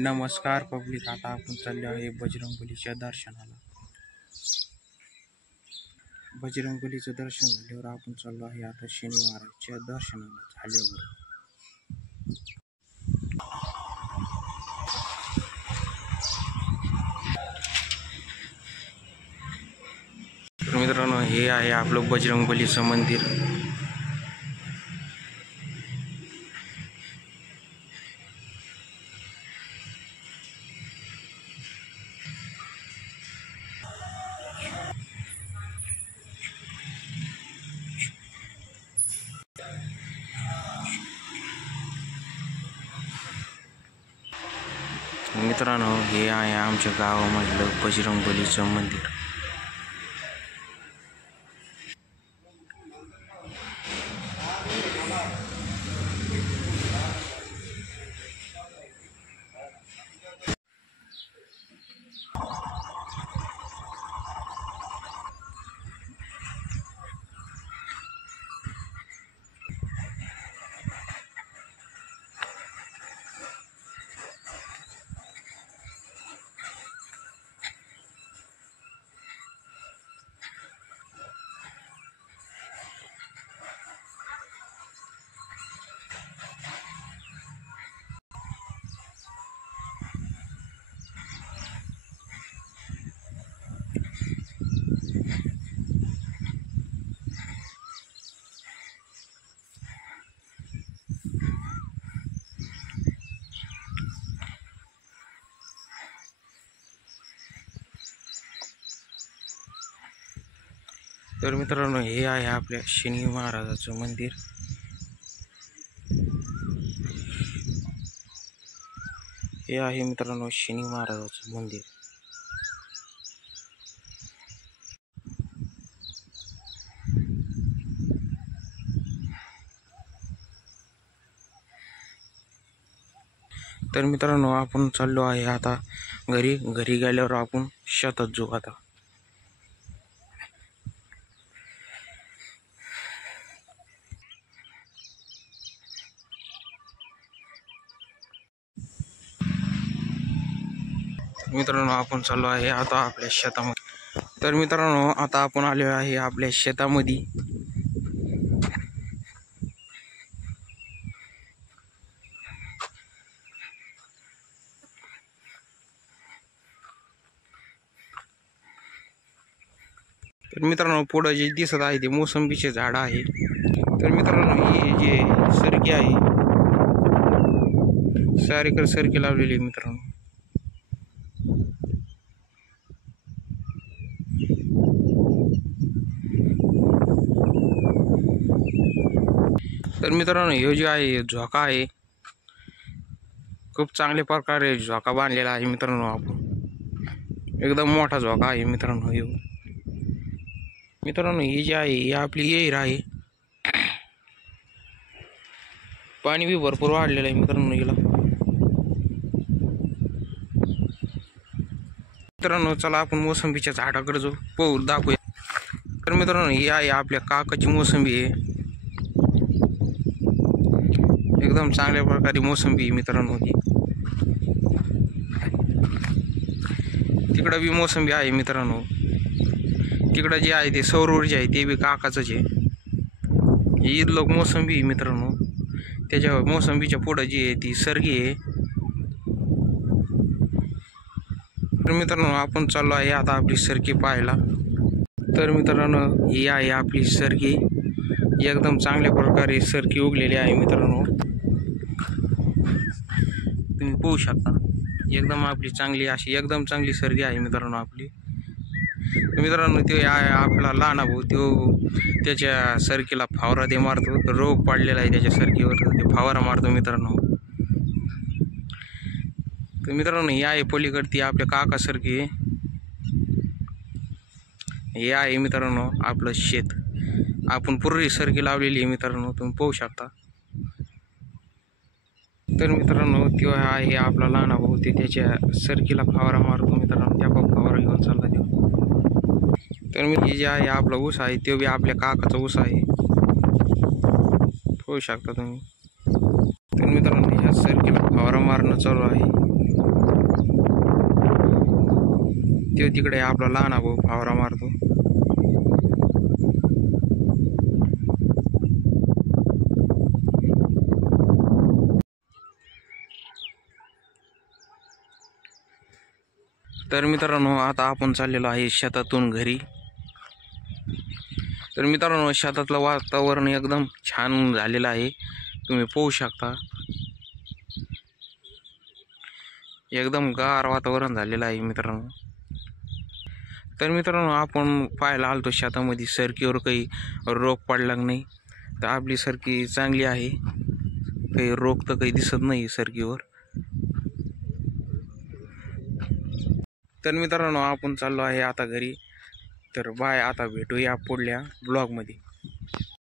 नमस्कार पब्लिक, आता आपण चाललो आहे बजरंगबलीच्या दर्शनाला. बजरंगबलीचं दर्शन झाल्यावर आपण चाललो आहे आता शनी महाराजच्या दर्शनाला. झाल्यावर मित्रांनो, हे आहे आपलं बजरंगबलीचं मंदिर. मित्रांनो, हे आहे आमच्या गावामधलं बजरंगबलीचं मंदिर. तर मित्रांनो, हे आहे आपल्या शनी महाराजाचं मंदिर. हे आहे मित्रांनो शनी महाराजाचं मंदिर. तर मित्रांनो, आपण चाललो आहे आता घरी गेल्यावर आपण शेतात जाऊ. आता मित्रांनो, आपण चाललो आहे आता आपल्या शेतामध्ये. तर मित्रांनो, आता आपण आलो आहे आपल्या शेतामध्ये. तर मित्रांनो, पुढं जे दिसत आहे ते मोसंबीचे झाड आहे. तर मित्रांनो, ही जे सरकी आहे, सारेकर सरकी लावलेली आहे मित्रांनो. तर मित्रांनो, हे जे आहे झोका आहे, खूप चांगल्या प्रकारे झोका बांधलेला आहे मित्रांनो. आपण एकदम मोठा झोका आहे मित्रांनो. हे मित्रांनो, ही जी आहे ही आपली येईर आहे. पाणी बी भरपूर वाढलेलं आहे मित्रांनो हिला. मित्रांनो, चला आपण मोसंबीच्या झाडाकडे जाऊ, पाहू, दाखवूया. तर मित्रांनो, ही आहे आपल्या काकाची मोसंबी आहे. एकदम चांगल्या प्रकारे मोसंबी मित्रांनो. ही तिकडं बी मोसंबी आहे मित्रांनो. तिकडं जे आहे ते सौर ऊर्जा आहे, ते बी काकाचंच आहे. ही लोक मोसंबी मित्रांनो. त्याच्या मोसंबीच्या पुढं जी आहे ती सरगी आहे. तर मित्रांनो, आपण चाललो आहे आता आपली सरकी पाहायला. तर मित्रांनो, ही आहे आपली सरकी. एकदम चांगल्या प्रकारे सरकी उगलेली आहे मित्रांनो. तुम्ही पाहू शकता, एकदम आपली चांगली अशी एकदम चांगली सरगी आहे मित्रांनो आपली. मित्रांनो, ते आपला लहान भाऊ तो त्याच्या सरकीला फावरा दे मारतो. रोग पडलेला आहे त्याच्या सरकीवर, ते फावरा मारतो मित्रांनो. तर मित्रांनो, ही आहे पलीकडती आपल्या काका सरकी. हे आहे मित्रांनो आपलं शेत. आपण पूर्वी सरकी लावलेली आहे मित्रांनो, तुम्ही पाहू शकता. तर मित्रांनो, तो आहे आपला लहान भाऊ, ते त्याच्या सरकीला फावरा मारतो मित्रांनो. त्या फावरा घेऊन चालला तो. तर मी जे आहे आपला ऊस आहे, तो बी आपल्या काकाचा ऊस आहे, पाहू शकता तुम्ही. तर मित्रांनो, ह्या सरकीला फवारा मारणं चालू आहे. तो तिकडे आपला लहान भाऊ फवारा मारतो. तर मित्रांनो आता आपण चाललेलो आहे शेतातून घरी. तर मित्रांनो शेतातलं वातावरण एकदम छान झालेलं आहे, तुम्ही पाहू शकता. एकदम गार वातावरण झालेलं आहे मित्रांनो. तर मित्रांनो आपण पाहायला आलतो शेतामध्ये सरकीवर काही रोग पडला नाही. तर आपली सरकी चांगली आहे, काही रोग तर काही दिसत नाही सरकीवर. तर मित्रांनो आपण चाललो आहे आता घरी. तर बाय, आता भेटूया पुढल्या ब्लॉगमध्ये.